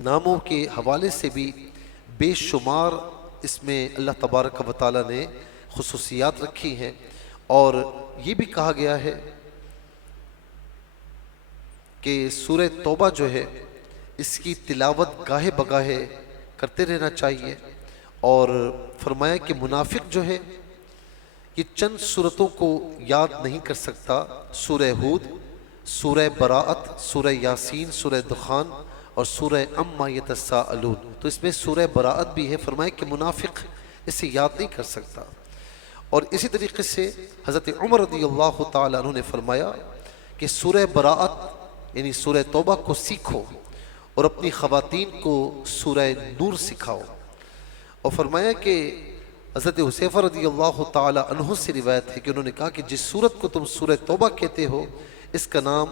ناموں کے حوالے سے بھی بے شمار اس میں اللہ تبارک و تعالیٰ نے خصوصیات رکھی ہیں، اور یہ بھی کہا گیا ہے کہ سورہ توبہ جو ہے اس کی تلاوت گاہے بگاہے کرتے رہنا چاہیے، اور فرمایا کہ منافق جو ہے یہ چند صورتوں کو یاد نہیں کر سکتا، سورہ ہود، سورہ براءت، سورہ یاسین، سورہ دخان اور سورہ عما یتساءلون۔ تو اس میں سورہ براءت بھی ہے، فرمایا کہ منافق اسے یاد نہیں کر سکتا۔ اور اسی طریقے سے حضرت عمر رضی اللہ تعالیٰ عنہ نے فرمایا کہ سورہ براءت یعنی سورہ توبہ کو سیکھو اور اپنی خواتین کو سورہ نور سکھاؤ۔ اور فرمایا کہ حضرت حذیفہ رضی اللہ تعالیٰ عنہ سے روایت ہے کہ انہوں نے کہا کہ جس سورت کو تم سورہ توبہ کہتے ہو اس کا نام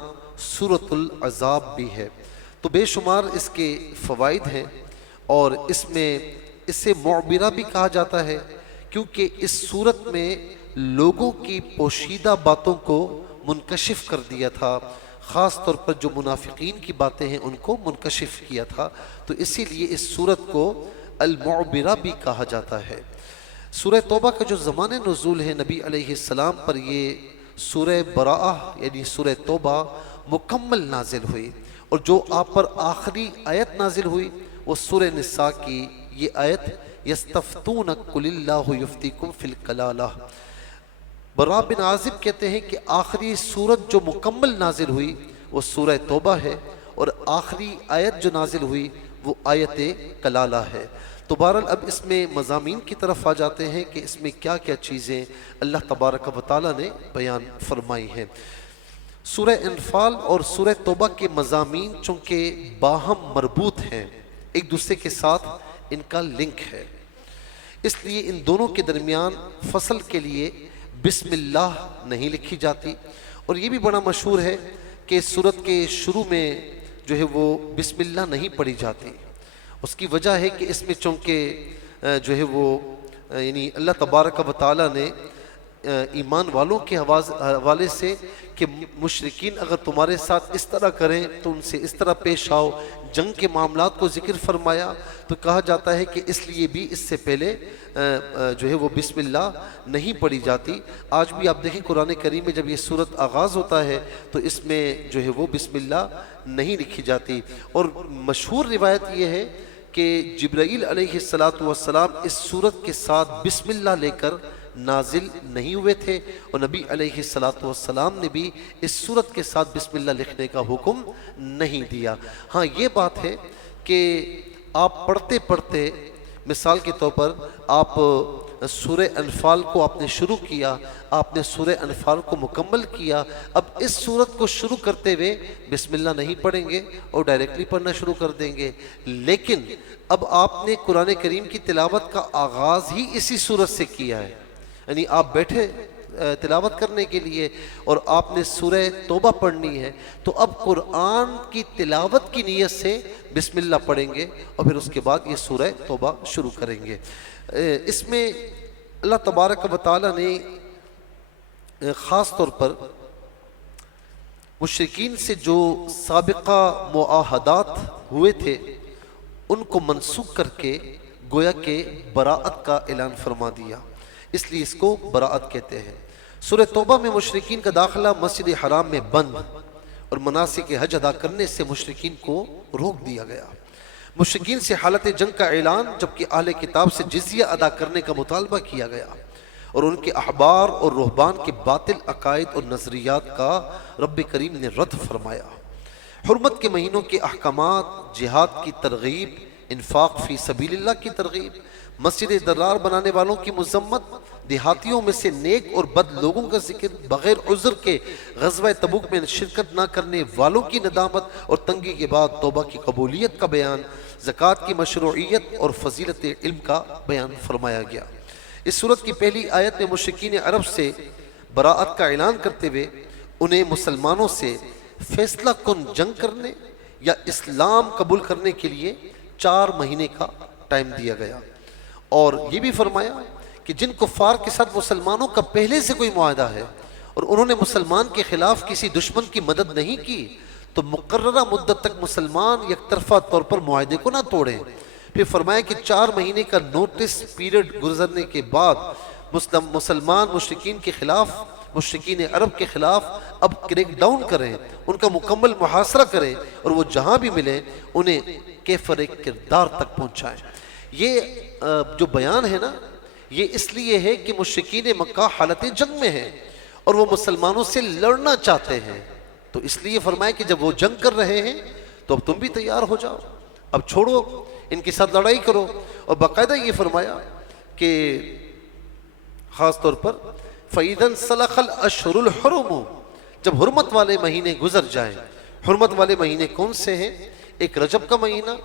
سورۃ العذاب بھی ہے۔ تو بے شمار اس کے فوائد ہیں، اور اس میں اسے معبرہ بھی کہا جاتا ہے کیونکہ اس سورت میں لوگوں کی پوشیدہ باتوں کو منکشف کر دیا تھا، خاص طور پر جو منافقین کی باتیں ہیں ان کو منکشف کیا تھا، تو اسی لیے اس سورت کو المعبرہ بھی کہا جاتا ہے۔ سورہ توبہ کا جو زمان نزول ہے، نبی علیہ السلام پر یہ سورہ براءہ یعنی سورہ توبہ مکمل نازل ہوئی، اور جو آپ پر آخری آیت نازل ہوئی وہ سورہ نساء کی یہ آیت یستفتونک قل اللہ یفتیکم فی الکلالہ۔ براء بن عازب کہتے ہیں کہ آخری سورت جو مکمل نازل ہوئی وہ سورہ توبہ ہے، اور آخری آیت جو نازل ہوئی وہ آیت کلالہ ہے۔ تو بہرحال اب اس میں مضامین کی طرف آ جاتے ہیں کہ اس میں کیا کیا چیزیں اللہ تبارک و تعالیٰ نے بیان فرمائی ہیں۔ سورہ انفال اور سورہ توبہ کے مضامین چونکہ باہم مربوط ہیں، ایک دوسرے کے ساتھ ان کا لنک ہے، اس لیے ان دونوں کے درمیان فصل کے لیے بسم اللہ نہیں لکھی جاتی۔ اور یہ بھی بڑا مشہور ہے کہ سورت کے شروع میں جو ہے وہ بسم اللہ نہیں پڑھی جاتی۔ اس کی وجہ ہے کہ اس میں چونکہ جو ہے وہ یعنی اللہ تبارک و تعالیٰ نے ایمان والوں کے حوالے سے کہ مشرکین اگر تمہارے ساتھ اس طرح کریں تو ان سے اس طرح پیش آؤ، جنگ کے معاملات کو ذکر فرمایا، تو کہا جاتا ہے کہ اس لیے بھی اس سے پہلے جو ہے وہ بسم اللہ نہیں پڑھی جاتی۔ آج بھی آپ دیکھیں قرآن کریم میں جب یہ سورت آغاز ہوتا ہے تو اس میں جو ہے وہ بسم اللہ نہیں لکھی جاتی۔ اور مشہور روایت یہ ہے کہ جبرائیل علیہ السلام اس سورت کے ساتھ بسم اللہ لے کر نازل نہیں ہوئے تھے، اور نبی علیہ السلام نے بھی اس سورت کے ساتھ بسم اللہ لکھنے کا حکم نہیں دیا۔ ہاں یہ بات ہے کہ آپ پڑھتے پڑھتے مثال کے طور پر آپ سورہ انفال کو آپ نے شروع کیا، آپ نے سورہ انفال کو مکمل کیا، اب اس سورت کو شروع کرتے ہوئے بسم اللہ نہیں پڑھیں گے اور ڈائریکٹلی پڑھنا شروع کر دیں گے، لیکن اب آپ نے قرآن کریم کی تلاوت کا آغاز ہی اسی سورت سے کیا ہے، یعنی آپ بیٹھے تلاوت کرنے کے لیے اور آپ نے سورہ توبہ پڑھنی ہے، تو اب قرآن کی تلاوت کی نیت سے بسم اللہ پڑھیں گے اور پھر اس کے بعد یہ سورہ توبہ شروع کریں گے۔ اس میں اللہ تبارک و تعالیٰ نے خاص طور پر مشرکین سے جو سابقہ معاہدات ہوئے تھے ان کو منسوخ کر کے گویا کہ براءت کا اعلان فرما دیا، اس لیے اس کو براءت کہتے ہیں۔ سورہ توبہ میں مشرکین کا داخلہ مسجد حرام میں بند اور مناسک حج ادا کرنے سے مشرکین کو روک دیا گیا۔ مشرکین سے حالت جنگ کا اعلان، جبکہ اہل کتاب سے جزیہ ادا کرنے کا مطالبہ کیا گیا، اور ان کے احبار اور رہبان کے باطل عقائد اور نظریات کا رب کریم نے رد فرمایا۔ حرمت کے مہینوں کے احکامات، جہاد کی ترغیب، انفاق فی سبیل اللہ کی ترغیب، مسجد درار بنانے والوں کی مذمت، دیہاتیوں میں سے نیک اور بد لوگوں کا ذکر، بغیر عذر کے غزوہ تبوک میں شرکت نہ کرنے والوں کی ندامت اور تنگی کے بعد توبہ کی قبولیت کا بیان، زکوٰۃ کی مشروعیت اور فضیلت علم کا بیان فرمایا گیا۔ اس سورت کی پہلی آیت میں مشرکین عرب سے براءت کا اعلان کرتے ہوئے انہیں مسلمانوں سے فیصلہ کن جنگ کرنے یا اسلام قبول کرنے کے لیے 4 مہینے کا ٹائم دیا گیا، اور یہ بھی فرمایا کہ جن کفار کے ساتھ مسلمانوں کا پہلے سے کوئی معاہدہ ہے اور انہوں نے مسلمان کے خلاف کسی دشمن کی مدد نہیں کی تو مقررہ مدت تک مسلمان یک طرفہ طور پر معاہدے کو نہ توڑیں۔ پھر فرمایا کہ 4 مہینے کا نوٹس پیریڈ گزرنے کے بعد مسلمان مشرکین کے خلاف، مشرکین عرب کے خلاف اب کریک ڈاؤن کریں، ان کا مکمل محاصرہ کریں، اور وہ جہاں بھی ملیں انہیں کیفر کردار تک پہنچائیں۔ یہ جو بیان ہے نا، یہ اس لیے ہے کہ مشرکین مکہ حالت جنگ میں ہیں اور وہ مسلمانوں سے لڑنا چاہتے ہیں، تو اس لیے فرمایا کہ جب وہ جنگ کر رہے ہیں تو اب تم بھی تیار ہو جاؤ، اب چھوڑو ان کے ساتھ لڑائی کرو۔ اور باقاعدہ یہ فرمایا کہ خاص طور پر فَإِذَا انْسَلَخَ الْأَشْهُرُ الْحُرُمُ، جب حرمت والے مہینے گزر جائیں۔ حرمت والے مہینے کون سے ہیں؟ ایک رجب کا مہینہ،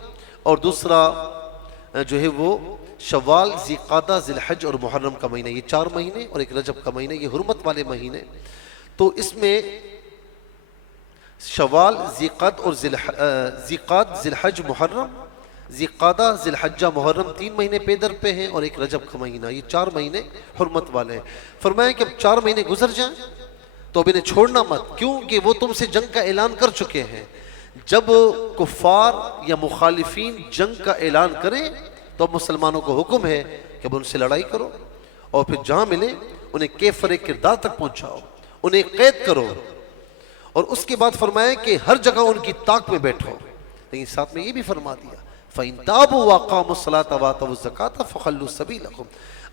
اور دوسرا جو ہے وہ شوال، ذی قعدہ، ذی الحج اور محرم کا مہینہ، یہ 4 مہینے، اور ایک رجب کا مہینہ، یہ حرمت والے مہینے۔ تو اس میں شوال، ذی قعد اور ذی الحج، محرم، ذی قعدہ، ذی الحجہ، محرم 3 مہینے پیدر پہ ہیں، اور ایک رجب کا مہینہ، یہ 4 مہینے حرمت والے ہیں۔ فرمایا کہ اب 4 مہینے گزر جائیں تو اب انہیں چھوڑنا مت، کیونکہ وہ تم سے جنگ کا اعلان کر چکے ہیں۔ جب کفار یا مخالفین جنگ کا اعلان کریں تو اب مسلمانوں کو حکم ہے کہ اب ان سے لڑائی کرو، اور پھر جہاں ملے انہیں کیفر کردار تک پہنچاؤ، انہیں قید کرو، اور اس کے بعد فرمایا کہ ہر جگہ ان کی طاق میں بیٹھو۔ لیکن ساتھ میں یہ بھی فرما دیا فَإِن تَابُوا وَأَقَامُوا الصَّلَاةَ وَآتَوُا الزَّكَاةَ فَخَلُّوا سَبِيلَهُمْ،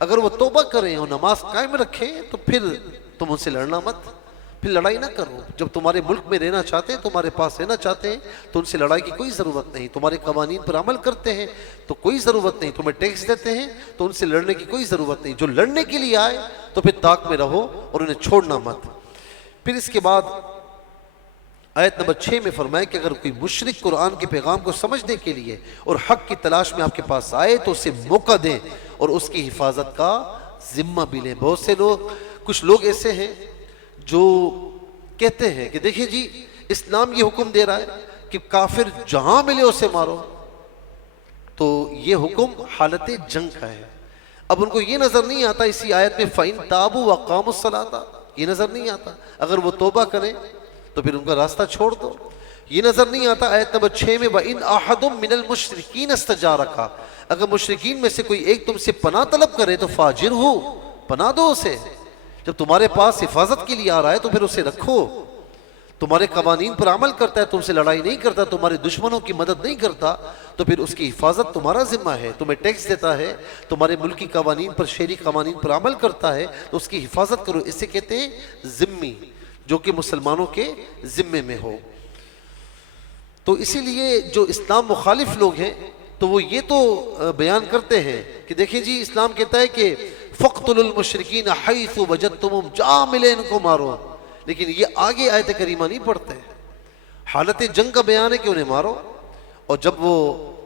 اگر وہ توبہ کریں اور نماز قائم رکھیں تو پھر تم ان سے لڑنا مت، پھر لڑائی نہ کرو۔ جب تمہارے ملک میں رہنا چاہتے ہیں، تمہارے پاس رہنا چاہتے ہیں، تو ان سے لڑائی کی کوئی ضرورت نہیں۔ تمہارے قوانین پر عمل کرتے ہیں تو کوئی ضرورت نہیں، تمہیں ٹیکس دیتے ہیں تو ان سے لڑنے کی کوئی ضرورت نہیں۔ جو لڑنے کے لیے آئے تو پھر طاق میں رہو اور انہیں چھوڑنا مت۔ پھر اس کے بعد آیت نمبر 6 میں فرمایا کہ اگر کوئی مشرک قرآن کے پیغام کو سمجھنے کے لیے اور حق کی تلاش میں آپ کے پاس آئے تو اسے موقع دیں اور اس کی حفاظت کا ذمہ بھی لیں۔ بہت سے لوگ، کچھ لوگ ایسے ہیں جو کہتے ہیں کہ دیکھیں جی اسلام یہ حکم دے رہا ہے کہ کافر جہاں ملے اسے مارو، تو یہ حکم حالت جنگ کا ہے۔ اب ان کو یہ نظر نہیں آتا اسی آیت میں فَإِن تَابُوا وَأَقَامُوا الصَّلَاةَ، یہ نظر نہیں آتا اگر وہ توبہ کریں تو پھر ان کا راستہ چھوڑ دو۔ یہ نظر نہیں آتا آیت نمبر 6 میں وَإِنْ أَحَدٌ مِّنَ الْمُشْرِكِينَ اسْتَجَارَكَ، اگر مشرکین میں سے کوئی ایک تم سے پناہ طلب کرے تو فَاجِرْهُ، پناہ دو اسے۔ جب تمہارے پاس حفاظت کے لیے آ رہا ہے تو پھر اسے رکھو، تمہارے قوانین پر عمل کرتا ہے، تم سے لڑائی نہیں کرتا، تمہارے دشمنوں کی مدد نہیں کرتا، تو پھر اس کی حفاظت تمہارا ذمہ ہے۔ تمہیں ٹیکس دیتا ہے، تمہارے ملکی قوانین پر، شہری قوانین پر عمل کرتا ہے، تو اس کی حفاظت کرو۔ اسے کہتے ہیں ذمی، جو کہ مسلمانوں کے ذمے میں ہو۔ تو اسی لیے جو اسلام مخالف لوگ ہیں تو وہ یہ تو بیان کرتے ہیں کہ دیکھیں جی اسلام کہتا ہے کہ فَقْتُلُوا الْمُشْرِكِينَ حَيْثُ وَجَدْتُمُوهُمْ، جہاں ملے ان کو مارو، لیکن یہ آگے آیت کریمہ نہیں پڑھتے۔ حالت جنگ کا بیان ہے کہ انہیں مارو، اور جب وہ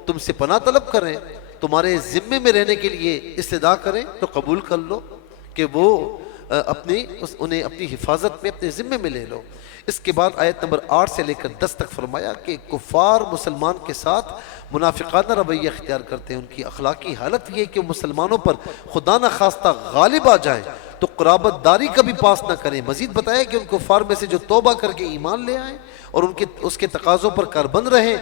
تم سے پناہ طلب کریں، تمہارے ذمے میں رہنے کے لیے استدعا کریں تو قبول کر لو کہ وہ انہیں اپنی حفاظت میں، اپنے ذمے میں لے لو۔ اس کے بعد آیت نمبر 8 سے لے کر 10 تک فرمایا کہ کفار مسلمان کے ساتھ منافقانہ رویہ اختیار کرتے ہیں۔ ان کی اخلاقی حالت یہ ہے کہ مسلمانوں پر خدا نہ خواستہ غالب آ جائیں تو قرابت داری کا بھی پاس نہ کریں۔ مزید بتایا کہ ان کفار میں سے جو توبہ کر کے ایمان لے آئیں اور اس کے تقاضوں پر کاربند رہیں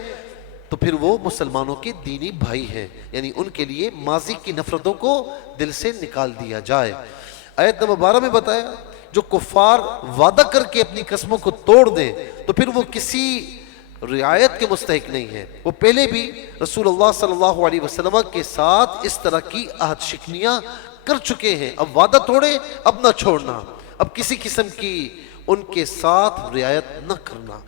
تو پھر وہ مسلمانوں کے دینی بھائی ہیں، یعنی ان کے لیے ماضی کی نفرتوں کو دل سے نکال دیا جائے۔ آیت نمبر 12 میں بتایا جو کفار وعدہ کر کے اپنی قسموں کو توڑ دیں تو پھر وہ کسی رعایت کے مستحق نہیں ہے۔ وہ پہلے بھی رسول اللہ صلی اللہ علیہ وسلم کے ساتھ اس طرح کی عہد شکنیاں کر چکے ہیں۔ اب وعدہ توڑے، اب نہ چھوڑنا، اب کسی قسم کی ان کے ساتھ رعایت نہ کرنا۔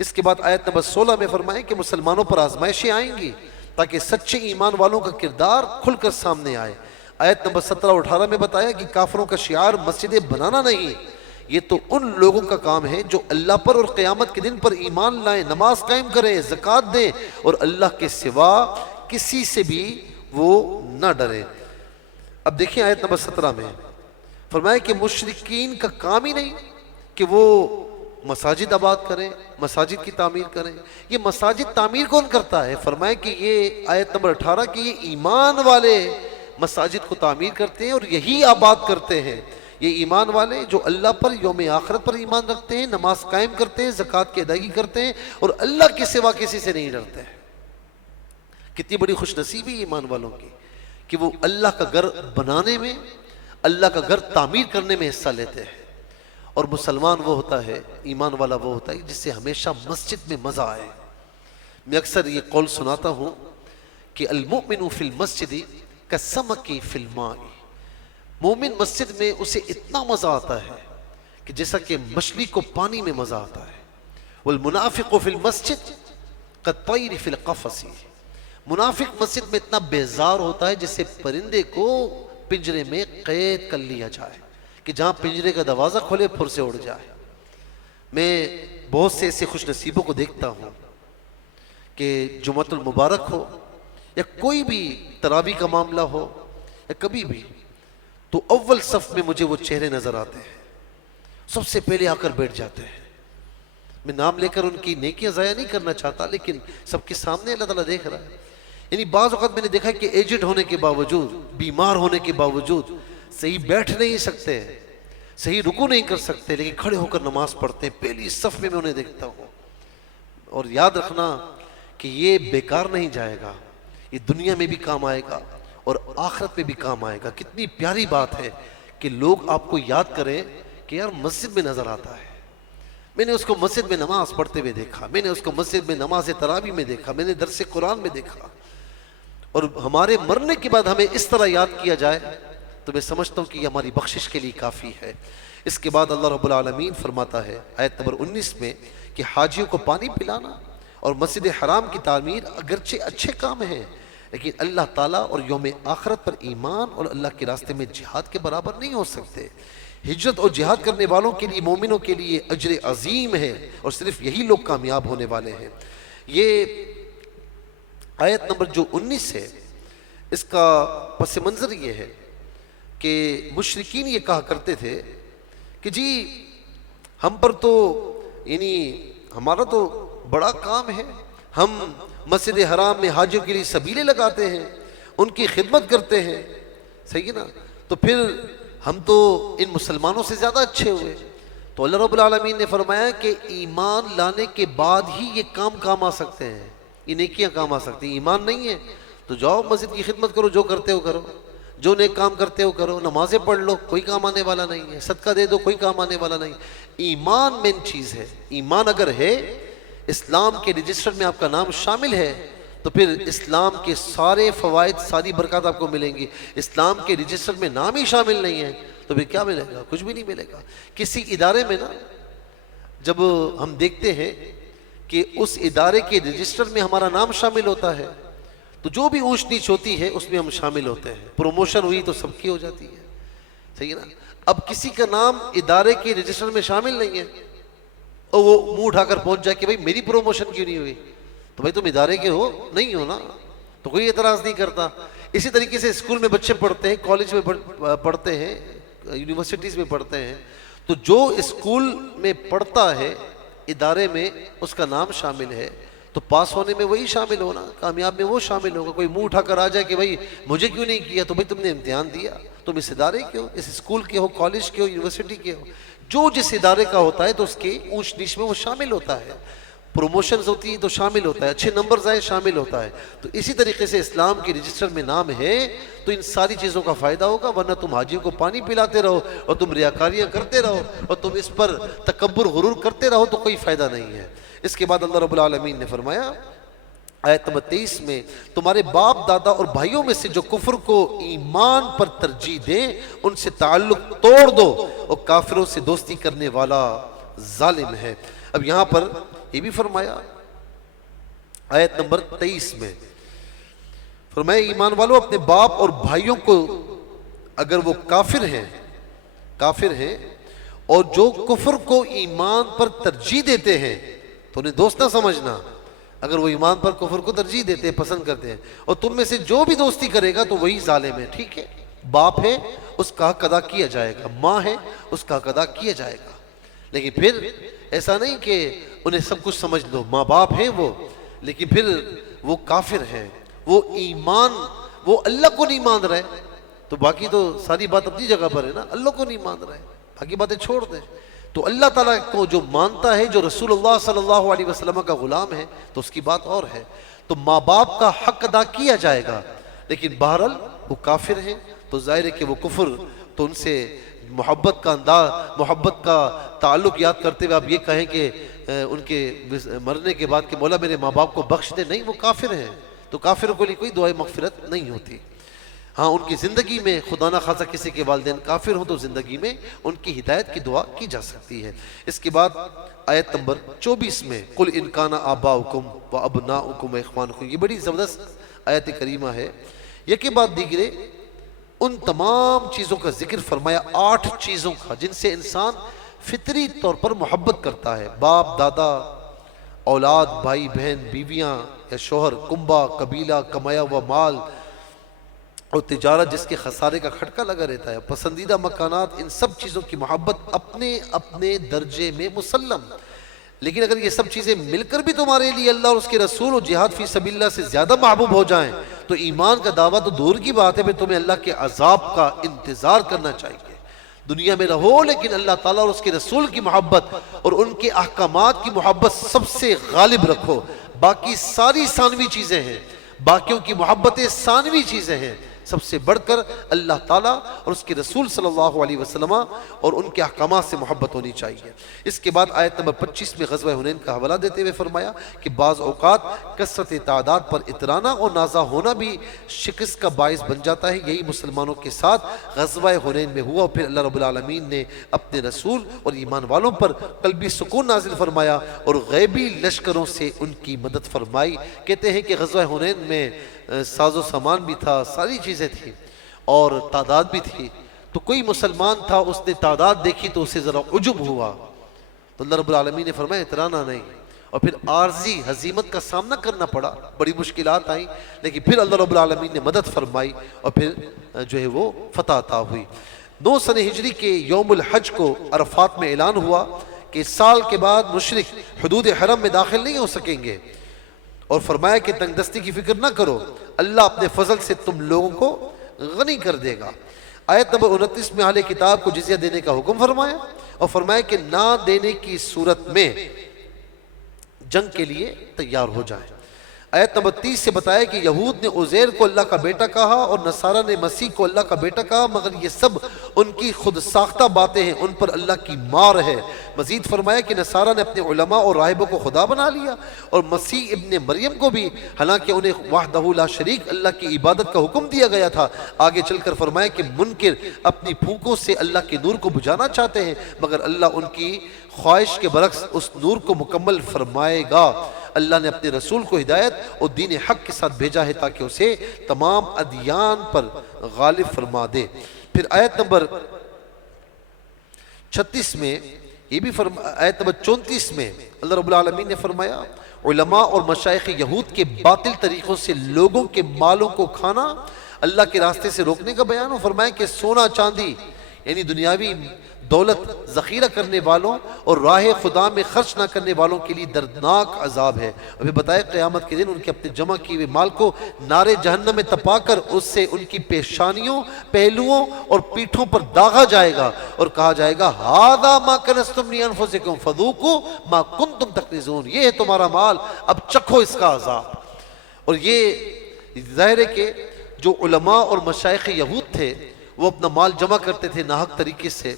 اس کے بعد آیت نمبر 16 میں فرمائے کہ مسلمانوں پر آزمائشیں آئیں گی تاکہ سچے ایمان والوں کا کردار کھل کر سامنے آئے۔ آیت نمبر 17 اور 18 میں بتایا کہ کافروں کا شعار مسجدیں بنانا نہیں، یہ تو ان لوگوں کا کام ہے جو اللہ پر اور قیامت کے دن پر ایمان لائیں، نماز قائم کریں، زکوٰۃ دیں اور اللہ کے سوا کسی سے بھی وہ نہ ڈریں۔ اب دیکھیں آیت نمبر 17 میں فرمایا کہ مشرکین کا کام ہی نہیں کہ وہ مساجد آباد کریں، مساجد کی تعمیر کریں۔ یہ مساجد تعمیر کون کرتا ہے؟ فرمایا کہ یہ آیت نمبر 18 کہ یہ ایمان والے مساجد کو تعمیر کرتے ہیں اور یہی آباد کرتے ہیں۔ یہ ایمان والے جو اللہ پر یوم آخرت پر ایمان رکھتے ہیں، نماز قائم کرتے ہیں، زکوٰۃ کی ادائیگی کرتے ہیں اور اللہ کے سوا کسی سے نہیں ڈرتے ہیں۔ کتنی بڑی خوش نصیبی ایمان والوں کی کہ وہ اللہ کا گھر بنانے میں، اللہ کا گھر تعمیر کرنے میں حصہ لیتے ہیں۔ اور مسلمان وہ ہوتا ہے، ایمان والا وہ ہوتا ہے جس سے ہمیشہ مسجد میں مزہ آئے۔ میں اکثر یہ قول سناتا ہوں کہ المؤمن فی المسجد کالسمک فی الماء، مومن مسجد میں اسے اتنا مزہ آتا ہے کہ جیسا کہ مچھلی کو پانی میں مزہ آتا ہے۔ والمنافق فی المسجد کالطیر فی القفص، منافق مسجد میں اتنا بیزار ہوتا ہے جیسے پرندے کو پنجرے میں قید کر لیا جائے کہ جہاں پنجرے کا دروازہ کھولے پھر سے اڑ جائے۔ میں بہت سے ایسے خوش نصیبوں کو دیکھتا ہوں کہ جمعۃ المبارک ہو یا کوئی بھی تراویح کا معاملہ ہو یا کبھی بھی، تو اول صف میں مجھے وہ چہرے نظر آتے ہیں، سب سے پہلے آ کر بیٹھ جاتے ہیں۔ میں نام لے کر ان کی نیکیاں ضائع نہیں کرنا چاہتا، لیکن سب کے سامنے اللہ تعالیٰ دیکھ رہا ہے۔ یعنی بعض اوقات میں نے دیکھا کہ ایجڈ ہونے کے باوجود، بیمار ہونے کے باوجود صحیح بیٹھ نہیں سکتے، صحیح رکوع نہیں کر سکتے، لیکن کھڑے ہو کر نماز پڑھتے ہیں۔ پہلی صف میں انہیں دیکھتا ہوں۔ اور یاد رکھنا کہ یہ بیکار نہیں جائے گا، یہ دنیا میں بھی کام آئے گا اور آخرت میں بھی کام آئے گا۔ کتنی پیاری بات ہے کہ لوگ آپ کو یاد کریں کہ یار مسجد میں نظر آتا ہے، میں نے اس کو مسجد میں نماز پڑھتے ہوئے دیکھا، میں نے اس کو مسجد میں نماز تراویح میں دیکھا، میں نے درس قرآن میں دیکھا۔ اور ہمارے مرنے کے بعد ہمیں اس طرح یاد کیا جائے تو میں سمجھتا ہوں کہ یہ ہماری بخشش کے لیے کافی ہے۔ اس کے بعد اللہ رب العالمین فرماتا ہے آیت نمبر 19 میں کہ حاجیوں کو پانی پلانا اور مسجد حرام کی تعمیر اگرچہ اچھے کام ہیں، لیکن اللہ تعالیٰ اور یوم آخرت پر ایمان اور اللہ کے راستے میں جہاد کے برابر نہیں ہو سکتے۔ ہجرت اور جہاد کرنے والوں کے لیے، مومنوں کے لیے اجر عظیم ہے اور صرف یہی لوگ کامیاب ہونے والے ہیں۔ یہ آیت نمبر جو 19 ہے، اس کا پس منظر یہ ہے کہ مشرکین یہ کہا کرتے تھے کہ جی ہم پر تو یعنی ہمارا تو بڑا کام ہے، ہم مسجد حرام میں حاجیوں کے لیے سبیلیں لگاتے ہیں، ان کی خدمت کرتے ہیں، صحیح ہے نا، تو پھر ہم تو ان مسلمانوں سے زیادہ اچھے ہوئے۔ تو اللہ رب العالمین نے فرمایا کہ ایمان لانے کے بعد ہی یہ کام آ سکتے ہیں، یہ نیکیاں کام آ سکتی ہیں۔ ایمان نہیں ہے تو جاؤ مسجد کی خدمت کرو، جو کرتے ہو کرو، جو نیک کام کرتے ہو کرو، نمازیں پڑھ لو، کوئی کام آنے والا نہیں ہے، صدقہ دے دو، کوئی کام آنے والا نہیں۔ ایمان مین چیز ہے۔ ایمان اگر ہے، اسلام کے رجسٹر میں آپ کا نام شامل ہے، تو پھر اسلام کے سارے فوائد، ساری برکات آپ کو ملیں گی۔ اسلام کے رجسٹر میں نام ہی شامل نہیں ہے تو پھر کیا ملے گا؟ کچھ بھی نہیں ملے گا۔ کسی ادارے میں نا جب ہم دیکھتے ہیں کہ اس ادارے کے رجسٹر میں ہمارا نام شامل ہوتا ہے تو جو بھی اونچ نیچ ہوتی ہے اس میں ہم شامل ہوتے ہیں۔ پروموشن ہوئی تو سب کی ہو جاتی ہے، صحیح ہے نا۔ اب کسی کا نام ادارے کے رجسٹر میں شامل نہیں ہے اور وہ منہ اٹھا کر پہنچ جائے کہ بھائی میری پروموشن کیوں نہیں ہوئی، تو بھائی تم ادارے کے ہو نہیں ہو نا، تو کوئی اعتراض نہیں کرتا۔ اسی طریقے سے اسکول میں بچے پڑھتے ہیں، کالج میں پڑھتے ہیں، یونیورسٹیز میں پڑھتے ہیں، تو جو اسکول میں پڑھتا ہے ادارے میں اس کا نام شامل ہے تو پاس ہونے میں وہی شامل ہونا، کامیاب میں وہ شامل ہوگا۔ کوئی منہ اٹھا کر آ جائے کہ بھائی مجھے کیوں نہیں کیا، تو بھائی تم نے امتحان دیا، تم اس ادارے کے ہو، اس اسکول کے ہو، کالج کے ہو، یونیورسٹی کے ہو، جو جس ادارے کا ہوتا ہے تو اس کے اونچ نیچ میں وہ شامل ہوتا ہے۔ پروموشنز ہوتی ہیں تو شامل ہوتا ہے، اچھے نمبرز آئے شامل ہوتا ہے۔ تو اسی طریقے سے اسلام کے رجسٹر میں نام ہے تو ان ساری چیزوں کا فائدہ ہوگا، ورنہ تم حاجیوں کو پانی پلاتے رہو اور تم ریاکاریاں کرتے رہو اور تم اس پر تکبر غرور کرتے رہو تو کوئی فائدہ نہیں ہے۔ اس کے بعد اللہ رب العالمین نے فرمایا آیت نمبر 23 میں، تمہارے باپ دادا اور بھائیوں میں سے جو کفر کو ایمان پر ترجیح دیں ان سے تعلق توڑ دو اور کافروں سے دوستی کرنے والا ظالم ہے۔ اب یہاں پر یہ بھی فرمایا آیت نمبر 23 میں، فرمایا ایمان والوں اپنے باپ اور بھائیوں کو اگر وہ کافر ہیں اور جو کفر کو ایمان پر ترجیح دیتے ہیں تو انہیں دوست نہ سمجھنا۔ اگر وہ ایمان پر کفر کو ترجیح دیتے ہیں، پسند کرتے ہیں، اور تم میں سے جو بھی دوستی کرے گا تو وہی ظالم ہے۔ ٹھیک ہے، باپ ہے اس کا حق ادا کیا جائے گا، ماں ہے اس کا حق ادا کیا جائے گا، لیکن پھر ایسا نہیں کہ انہیں سب کچھ سمجھ لو، ماں باپ ہیں وہ، لیکن پھر وہ کافر ہیں، وہ اللہ کو نہیں مان رہے، تو باقی تو ساری بات اپنی جگہ پر ہے نا، اللہ کو نہیں مان رہے، باقی باتیں چھوڑ دیں۔ تو اللہ تعالیٰ کو جو مانتا ہے، جو رسول اللہ صلی اللہ علیہ وسلم کا غلام ہے، تو اس کی بات اور ہے۔ تو ماں باپ کا حق ادا کیا جائے گا، لیکن بہرحال وہ کافر ہیں تو ظاہر ہے کہ وہ کفر، تو ان سے محبت کا انداز، محبت کا تعلق یاد کرتے ہوئے آپ یہ کہیں کہ ان کے مرنے کے بعد کہ مولا میرے ماں باپ کو بخش دے، نہیں، وہ کافر ہیں، تو کافروں کے لیے کوئی دعائے مغفرت نہیں ہوتی۔ ہاں ان کی زندگی میں خدا نہ خاصہ کسی کے والدین کافر ہوں تو زندگی میں ان کی ہدایت کی دعا کی جا سکتی ہے۔ اس کے بعد آیت نمبر 24 میں قُلْ إِنْ كَانَ آبَاؤُكُمْ وَأَبْنَاؤُكُمْ وَإِخْوَانُكُمْ، یہ بڑی زبردست آیت کریمہ ہے۔ یکے بعد دیگرے ان تمام چیزوں کا ذکر فرمایا، 8 چیزوں کا جن سے انسان فطری طور پر محبت کرتا ہے، باپ، دادا، اولاد، بھائی بہن، بیویاں یا شوہر، کنبہ، قبیلہ، کمایا ہوا مال اور تجارت جس کے خسارے کا کھٹکا لگا رہتا ہے، پسندیدہ مکانات، ان سب چیزوں کی محبت اپنے اپنے درجے میں مسلم۔ لیکن اگر یہ سب چیزیں مل کر بھی تمہارے لیے اللہ اور اس کے رسول اور جہاد فی سبیل اللہ سے زیادہ محبوب ہو جائیں تو ایمان کا دعویٰ تو دور کی بات ہے، پھر تمہیں اللہ کے عذاب کا انتظار کرنا چاہیے۔ دنیا میں رہو لیکن اللہ تعالیٰ اور اس کے رسول کی محبت اور ان کے احکامات کی محبت سب سے غالب رکھو، باقی ساری ثانوی چیزیں ہیں، باقیوں کی محبتیں ثانوی چیزیں ہیں، سب سے بڑھ کر اللہ تعالیٰ اور اس کے رسول صلی اللہ علیہ وسلم اور ان کے احکامات سے محبت ہونی چاہیے۔ اس کے بعد آیت نمبر 25 میں غزوہ حنین کا حوالہ دیتے ہوئے فرمایا کہ بعض اوقات کثرت تعداد پر اترانا اور نازا ہونا بھی شکست کا باعث بن جاتا ہے۔ یہی مسلمانوں کے ساتھ غزوہ حنین میں ہوا، اور پھر اللہ رب العالمین نے اپنے رسول اور ایمان والوں پر قلبی سکون نازل فرمایا اور غیبی لشکروں سے ان کی مدد فرمائی۔ کہتے ہیں کہ غزوہ حنین میں ساز و سامان بھی تھا، ساری چیزیں تھیں اور تعداد بھی تھی، تو کوئی مسلمان تھا، اس نے تعداد دیکھی تو اسے ذرا عجب ہوا، تو اللہ رب العالمین نے فرمایا اترانا نہیں، اور پھر عارضی ہزیمت کا سامنا کرنا پڑا، بڑی مشکلات آئیں، لیکن پھر اللہ رب العالمین نے مدد فرمائی اور پھر جو ہے وہ فتح عطا ہوئی۔ 9 سن ہجری کے یوم الحج کو عرفات میں اعلان ہوا کہ اس سال کے بعد مشرک حدود حرم میں داخل نہیں ہو سکیں گے، اور فرمایا کہ تنگ دستی کی فکر نہ کرو، اللہ اپنے فضل سے تم لوگوں کو غنی کر دے گا۔ آیت نمبر 29 میں اہل کتاب کو جزیہ دینے کا حکم فرمایا اور فرمایا کہ نہ دینے کی صورت میں جنگ کے لیے تیار ہو جائیں۔ آیت نمبر 30 سے بتایا کہ یہود نے عزیر کو اللہ کا بیٹا کہا اور نصارہ نے مسیح کو اللہ کا بیٹا کہا، مگر یہ سب ان کی خود ساختہ باتیں ہیں، ان پر اللہ کی مار ہے۔ مزید فرمایا کہ نصارہ نے اپنے علماء اور راہبوں کو خدا بنا لیا، اور مسیح ابن مریم کو بھی، حالانکہ انہیں وحدہ لا شریک اللہ کی عبادت کا حکم دیا گیا تھا۔ آگے چل کر فرمایا کہ منکر اپنی پھونکوں سے اللہ کے نور کو بجھانا چاہتے ہیں، مگر اللہ ان کی خواہش کے برعکس اس نور کو مکمل فرمائے گا۔ اللہ نے اپنے رسول کو ہدایت اور دین حق کے ساتھ بھیجا ہے تاکہ اسے تمام ادیان پر غالب فرما دے۔ پھر آیت نمبر 36 میں یہ بھی آیت نمبر 34 میں اللہ رب العالمین نے فرمایا علماء اور مشائخ یہود کے باطل طریقوں سے لوگوں کے مالوں کو کھانا اللہ کے راستے سے روکنے کا بیان، اور فرمایا کہ سونا چاندی یعنی دنیاوی دولت ذخیرہ کرنے والوں اور راہ خدا میں خرچ نہ کرنے والوں کے لیے دردناک عذاب ہے۔ ابھی بتایا قیامت کے دن ان کے اپنے جمع کیے ہوئے مال کو نار جہنم میں تپا کر اس سے ان کی پیشانیوں، پہلوؤں اور پیٹھوں پر داغا جائے گا اور کہا جائے گا ھذا ما کنزتم لانفسکم فذوقوا ما کنتم تکنزون، یہ ہے تمہارا مال، اب چکھو اس کا عذاب۔ اور یہ ظاہر ہے کہ جو علماء اور مشائخ یہود تھے وہ اپنا مال جمع کرتے تھے ناحق طریقے سے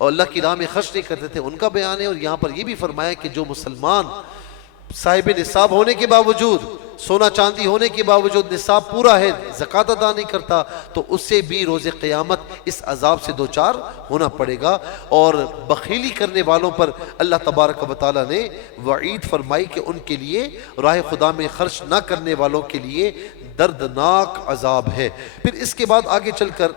اور اللہ کی راہ میں خرچ نہیں کرتے تھے، ان کا بیان ہے۔ اور یہاں پر یہ بھی فرمایا کہ جو مسلمان صاحب نصاب ہونے کے باوجود، سونا چاندی ہونے کے باوجود نصاب پورا ہے، زکوٰۃ ادا نہیں کرتا، تو اسے بھی روز قیامت اس عذاب سے دوچار ہونا پڑے گا۔ اور بخیلی کرنے والوں پر اللہ تبارک و تعالیٰ نے وعید فرمائی کہ ان کے لیے راہ خدا میں خرچ نہ کرنے والوں کے لیے دردناک عذاب ہے۔ پھر اس کے بعد آگے چل کر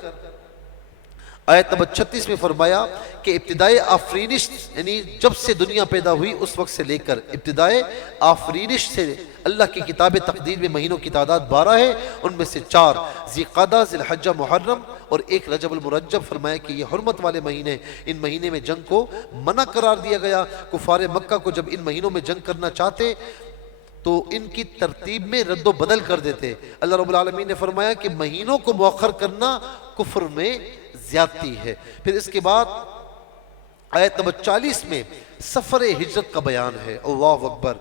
آیت نمبر 36 میں فرمایا کہ ابتدائے آفرینش یعنی جب سے دنیا پیدا ہوئی اس وقت سے لے کر ابتدائے آفرینش سے اللہ کی کتاب تقدیر میں مہینوں کی تعداد 12 ہے، ان میں سے 4 ذی قعدہ، ذی الحجہ، محرم اور 1 رجب المرجب۔ فرمایا کہ یہ حرمت والے مہینے، ان مہینے میں جنگ کو منع قرار دیا گیا۔ کفار مکہ کو جب ان مہینوں میں جنگ کرنا چاہتے تو ان کی ترتیب میں رد و بدل کر دیتے۔ اللہ رب العالمین نے فرمایا کہ مہینوں کو مؤخر کرنا کفر میں زیادتی ہے۔ پھر اس کے بعد آیت نمبر 40 میں سفر ہجرت کا بیان ہے۔ اللہ اکبر۔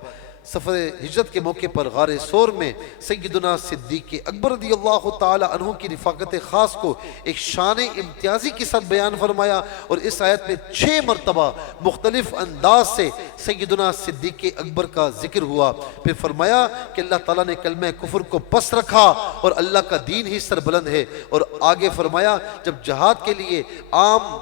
سفر ہجرت کے موقع پر غار ثور میں سیدنا صدیق اکبر رضی اللہ تعالی عنہ کی رفاقت خاص کو ایک شان امتیازی کے ساتھ بیان فرمایا، اور اس آیت میں 6 مرتبہ مختلف انداز سے سیدنا صدیق اکبر کا ذکر ہوا۔ پھر فرمایا کہ اللہ تعالیٰ نے کلمہ کفر کو پس رکھا اور اللہ کا دین ہی سربلند ہے، اور آگے فرمایا جب جہاد کے لیے عام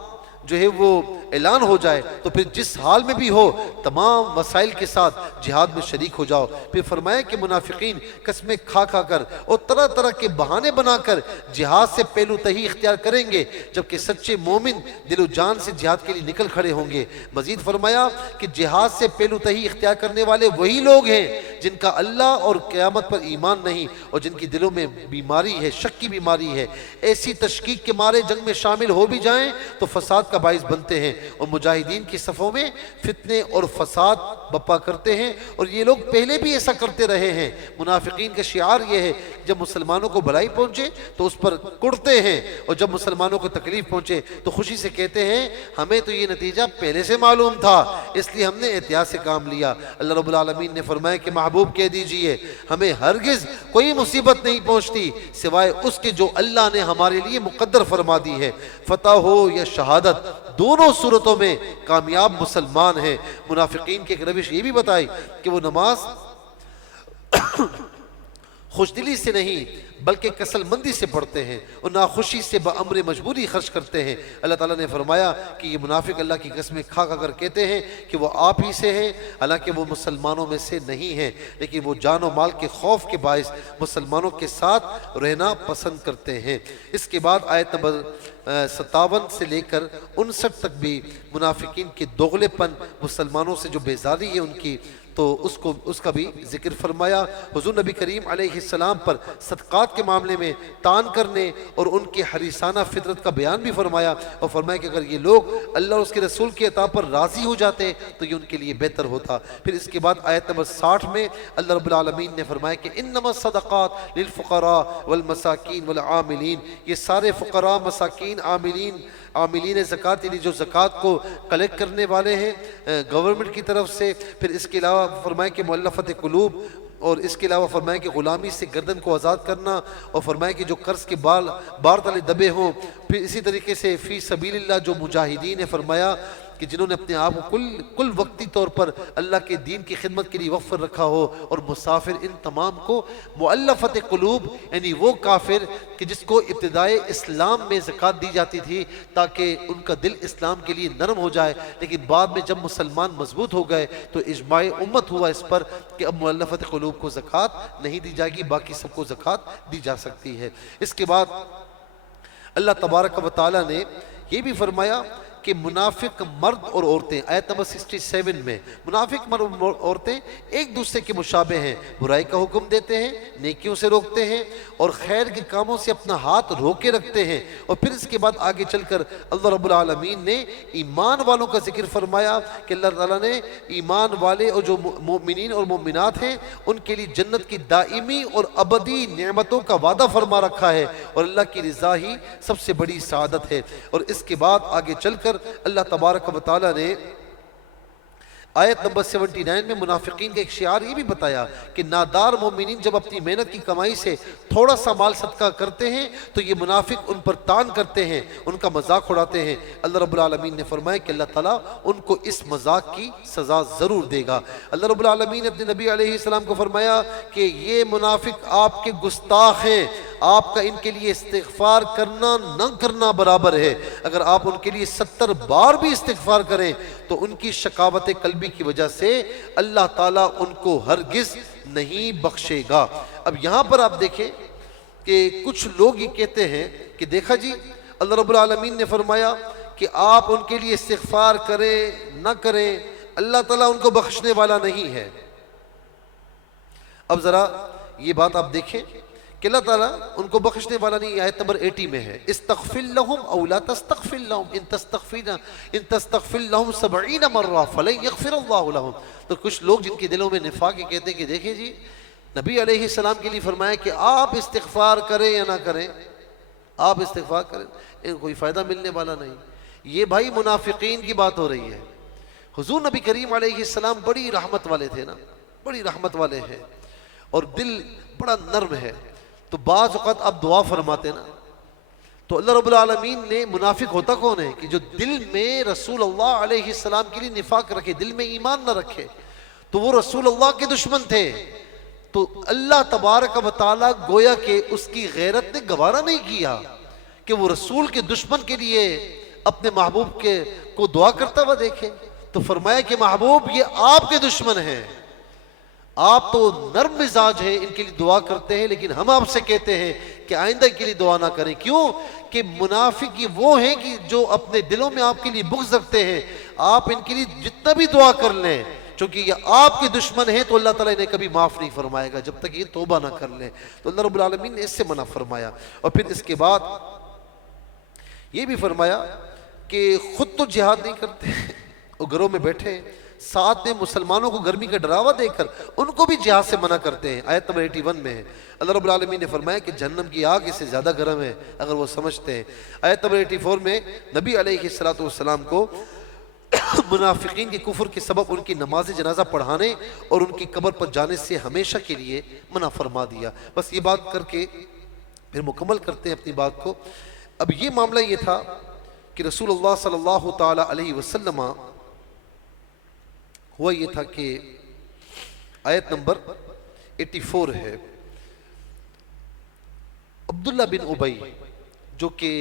جو ہے وہ اعلان ہو جائے تو پھر جس حال میں بھی ہو تمام وسائل کے ساتھ جہاد میں شریک ہو جاؤ۔ پھر فرمایا کہ منافقین قسمیں کھا کھا کر اور طرح طرح کے بہانے بنا کر جہاد سے پہلو تہی اختیار کریں گے، جبکہ سچے مومن دل و جان سے جہاد کے لیے نکل کھڑے ہوں گے۔ مزید فرمایا کہ جہاد سے پہلو تہی اختیار کرنے والے وہی لوگ ہیں جن کا اللہ اور قیامت پر ایمان نہیں، اور جن کی دلوں میں بیماری ہے، شک کی بیماری ہے۔ ایسی تشکیک کے مارے جنگ میں شامل ہو بھی جائیں تو فساد کا باعث بنتے ہیں، اور مجاہدین کی صفوں میں فتنے اور فساد بپا کرتے ہیں، اور یہ لوگ پہلے بھی ایسا کرتے رہے ہیں۔ منافقین کا شعار یہ ہے جب مسلمانوں کو بھلائی پہنچے تو اس پر کڑتے ہیں، اور جب مسلمانوں کو تکلیف پہنچے تو خوشی سے کہتے ہیں ہمیں تو یہ نتیجہ پہلے سے معلوم تھا، اس لیے ہم نے احتیاط سے کام لیا۔ اللہ رب العالمین نے فرمایا کہ محبوب کہہ دیجئے ہمیں ہرگز کوئی مصیبت نہیں پہنچتی سوائے اس کے جو اللہ نے ہمارے لیے مقدر فرما دی ہے۔ فتح ہو یا شہادت دونوں صورتوں میں کامیاب مسلمان ہیں۔ منافقین کی ایک روش یہ بھی بتائی کہ وہ نماز خوشدلی سے نہیں بلکہ کسل مندی سے پڑھتے ہیں، اور ناخوشی سے بامر مجبوری خرچ کرتے ہیں۔ اللہ تعالیٰ نے فرمایا کہ یہ منافق اللہ کی قسمیں کھا کھا کر کہتے ہیں کہ وہ آپ ہی سے ہیں، حالانکہ وہ مسلمانوں میں سے نہیں ہیں، لیکن وہ جان و مال کے خوف کے باعث مسلمانوں کے ساتھ رہنا پسند کرتے ہیں۔ اس کے بعد آیت نمبر 57 سے لے کر 59 تک بھی منافقین کے دوغلے پن، مسلمانوں سے جو بیزاری ہے ان کی، تو اس کا بھی ذکر فرمایا۔ حضور نبی کریم علیہ السلام پر صدقات کے معاملے میں تان کرنے اور ان کے حریصانہ فطرت کا بیان بھی فرمایا، اور فرمایا کہ اگر یہ لوگ اللہ اور اس کے رسول کے عطا پر راضی ہو جاتے تو یہ ان کے لیے بہتر ہوتا۔ پھر اس کے بعد آیت نمبر 60 میں اللہ رب العالمین نے فرمایا کہ انما الصدقات للفقراء والمساکین والعاملین، یہ سارے فقراء، مساکین، عاملین زکوٰۃ، یعنی جو زکوٰۃ کو کلیکٹ کرنے والے ہیں گورنمنٹ کی طرف سے۔ پھر اس کے علاوہ فرمایا کہ مؤلفت قلوب، اور اس کے علاوہ فرمایا کہ غلامی سے گردن کو آزاد کرنا، اور فرمایا کہ جو قرض کے بار تلے دبے ہوں۔ پھر اسی طریقے سے فی سبیل اللہ جو مجاہدین نے فرمایا کہ جنہوں نے اپنے آپ کو کل وقتی طور پر اللہ کے دین کی خدمت کے لیے وقف رکھا ہو، اور مسافر، ان تمام کو مؤلفت قلوب، یعنی وہ کافر کہ جس کو ابتدائے اسلام میں زکوٰۃ دی جاتی تھی تاکہ ان کا دل اسلام کے لیے نرم ہو جائے، لیکن بعد میں جب مسلمان مضبوط ہو گئے تو اجماع امت ہوا اس پر کہ اب مؤلفت قلوب کو زکوٰۃ نہیں دی جائے گی، باقی سب کو زکوٰۃ دی جا سکتی ہے۔ اس کے بعد اللہ تبارک و تعالیٰ نے یہ بھی فرمایا کہ منافق مرد اور عورتیں، آیت نمبر 67 میں منافق مرد اور عورتیں ایک دوسرے کے مشابہ ہیں، برائی کا حکم دیتے ہیں، نیکیوں سے روکتے ہیں، اور خیر کے کاموں سے اپنا ہاتھ روکے رکھتے ہیں۔ اور پھر اس کے بعد آگے چل کر اللہ رب العالمین نے ایمان والوں کا ذکر فرمایا کہ اللہ تعالیٰ نے ایمان والے اور جو مومنین اور مومنات ہیں ان کے لیے جنت کی دائمی اور ابدی نعمتوں کا وعدہ فرما رکھا ہے، اور اللہ کی رضا ہی سب سے بڑی سعادت ہے۔ اور اس کے بعد آگے چل کر اللہ تبارک و تعالیٰ نے آیت نمبر 79 میں منافقین کا ایک شعار یہ بھی بتایا کہ نادار مومنین جب اپنی محنت کی کمائی سے تھوڑا سا مال صدقہ کرتے ہیں تو یہ منافق ان پر تان کرتے ہیں، ان کا مذاق اڑاتے ہیں۔ اللہ رب العالمین نے فرمایا کہ اللہ تعالیٰ ان کو اس مذاق کی سزا ضرور دے گا۔ اللہ رب العالمین نے اپنے نبی علیہ السلام کو فرمایا کہ یہ منافق آپ کے گستاخ ہیں، آپ کا ان کے لیے استغفار کرنا نہ کرنا برابر ہے۔ اگر آپ ان کے لیے 70 بار بھی استغفار کریں تو ان کی شقاوت قلبی کی وجہ سے اللہ تعالیٰ ان کو ہرگز نہیں بخشے گا۔ اب یہاں پر آپ دیکھیں کہ کچھ لوگ یہ کہتے ہیں کہ دیکھا جی اللہ رب العالمین نے فرمایا کہ آپ ان کے لیے استغفار کریں نہ کریں، اللہ تعالیٰ ان کو بخشنے والا نہیں ہے۔ اب ذرا یہ بات آپ دیکھیں کہ اللہ تعالیٰ ان کو بخشنے والا نہیں. آیت نمبر 80 میں ہے استغفر لهم او لا تستغفر لهم ان تستغفر لهم 70 مرہ فلن یغفر اللہ لهم. تو کچھ لوگ جن کے دلوں میں نفاق ہے کہتے ہیں کہ دیکھیں جی نبی علیہ السلام کے لیے فرمایا کہ آپ استغفار کریں یا نہ کریں, آپ استغفار کریں, ان کوئی فائدہ ملنے والا نہیں. یہ بھائی منافقین کی بات ہو رہی ہے. حضور نبی کریم علیہ السلام بڑی رحمت والے تھے نا, بڑی رحمت والے ہیں اور دل بڑا نرم ہے. تو بعض اوقات آپ دعا فرماتے نا تو اللہ رب العالمین نے, منافق ہوتا کون ہے کہ جو دل میں رسول اللہ علیہ السلام کے لیے نفاق رکھے, دل میں ایمان نہ رکھے, تو وہ رسول اللہ کے دشمن تھے. تو اللہ تبارک و تعالیٰ گویا کہ اس کی غیرت نے گوارا نہیں کیا کہ وہ رسول کے دشمن کے لیے اپنے محبوب کو دعا کرتا ہوا دیکھے. تو فرمایا کہ محبوب یہ آپ کے دشمن ہیں, آپ تو نرم مزاج ہیں, ان کے لیے دعا کرتے ہیں, لیکن ہم آپ سے کہتے ہیں کہ آئندہ کے لیے دعا نہ کریں. کیوں کہ منافق یہ وہ ہیں کہ جو اپنے دلوں میں آپ کے لیے بغض رکھتے ہیں. آپ ان کے لیے جتنا بھی دعا کر لیں, چونکہ یہ آپ کے دشمن ہیں, تو اللہ تعالیٰ انہیں کبھی معاف نہیں فرمائے گا جب تک یہ توبہ نہ کر لیں. تو اللہ رب العالمین نے اس سے منع فرمایا. اور پھر اس کے بعد یہ بھی فرمایا کہ خود تو جہاد نہیں کرتے اور گھروں میں بیٹھے, ساتھ میں مسلمانوں کو گرمی کا ڈراوا دے کر ان کو بھی جہاد سے منع کرتے ہیں. آیت نمبر 81 میں ہے اللہ رب العالمین نے فرمایا کہ جہنم کی آگ اس سے زیادہ گرم ہے اگر وہ سمجھتے ہیں. آیت نمبر 84 میں نبی علیہ السلام کو منافقین کے کفر کے سبب ان کی نماز جنازہ پڑھانے اور ان کی قبر پر جانے سے ہمیشہ کے لیے منع فرما دیا. بس یہ بات کر کے پھر مکمل کرتے ہیں اپنی بات کو. اب یہ معاملہ یہ تھا کہ رسول اللہ صلی اللہ تعالی علیہ وسلم ہوا یہ تھا کہ آیت نمبر 84 ہے, عبداللہ بن ابی جو کہ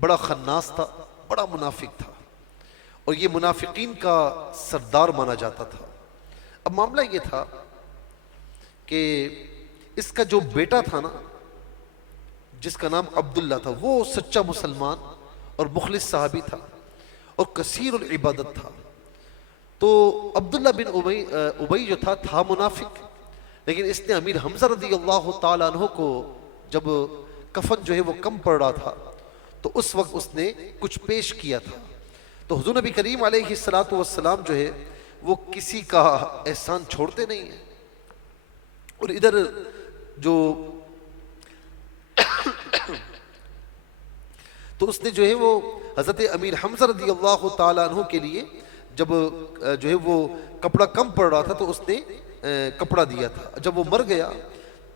بڑا خناس تھا, بڑا منافق تھا اور یہ منافقین کا سردار مانا جاتا تھا. اب معاملہ یہ تھا کہ اس کا جو بیٹا تھا نا, جس کا نام عبداللہ تھا, وہ سچا مسلمان اور مخلص صحابی تھا اور کثیر العبادت تھا. تو عبداللہ بن ابی جو تھا منافق, لیکن اس نے امیر حمزہ رضی اللہ تعالیٰ عنہ کو جب کفن جو ہے وہ کم پڑ رہا تھا تو اس وقت اس نے کچھ پیش کیا تھا. تو حضور نبی کریم علیہ السلام جو ہے وہ کسی کا احسان چھوڑتے نہیں ہیں. اور ادھر جو تو اس نے جو ہے وہ حضرت امیر حمزہ رضی اللہ تعالیٰ عنہ کے لیے جب جو ہے وہ کپڑا کم پڑ رہا تھا تو اس نے کپڑا دیا تھا. جب وہ مر گیا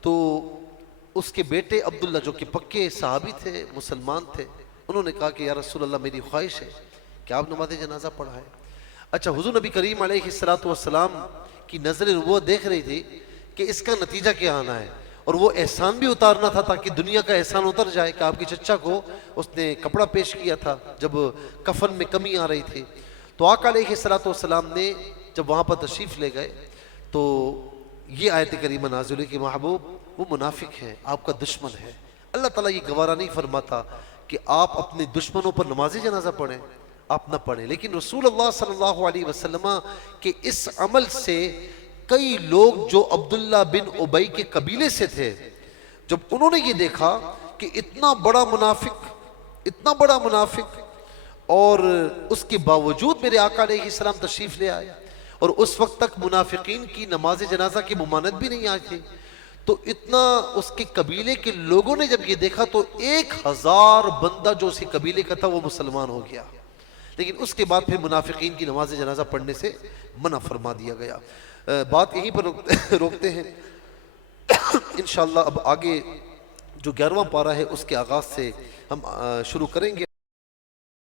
تو اس کے بیٹے عبداللہ جو کہ پکے صحابی تھے, مسلمان تھے, انہوں نے کہا کہ یا رسول اللہ میری خواہش ہے کہ آپ نماز جنازہ پڑھائیں. اچھا, حضور نبی کریم علیہ السلام کی نظر نبوت دیکھ رہی تھی کہ اس کا نتیجہ کیا آنا ہے, اور وہ احسان بھی اتارنا تھا تاکہ دنیا کا احسان اتر جائے کہ آپ کی چچا کو اس نے کپڑا پیش کیا تھا جب کفن میں کمی آ رہی تھی. تو آقا علیہ السلام نے جب وہاں پر تشریف لے گئے تو یہ آیت کریمہ نازل ہوئی کہ محبوب وہ منافق ہے, آپ کا دشمن ہے. اللہ تعالیٰ یہ گوارا نہیں فرماتا کہ آپ اپنے دشمنوں پر نماز جنازہ پڑھیں, آپ نہ پڑھیں. لیکن رسول اللہ صلی اللہ علیہ وسلم کے اس عمل سے کئی لوگ جو عبداللہ بن ابی کے قبیلے سے تھے, جب انہوں نے یہ دیکھا کہ اتنا بڑا منافق اور اس کے باوجود میرے آقا علیہ السلام تشریف لے آئے, اور اس وقت تک منافقین کی نماز جنازہ کی ممانعت بھی نہیں آئی تھی, تو اتنا اس کے قبیلے کے لوگوں نے جب یہ دیکھا تو 1000 بندہ جو اسی قبیلے کا تھا وہ مسلمان ہو گیا. لیکن اس کے بعد پھر منافقین کی نماز جنازہ پڑھنے سے منع فرما دیا گیا. بات یہیں پر روکتے ہیں. انشاءاللہ اب آگے جو 11واں پارہ ہے اس کے آغاز سے ہم شروع کریں گے.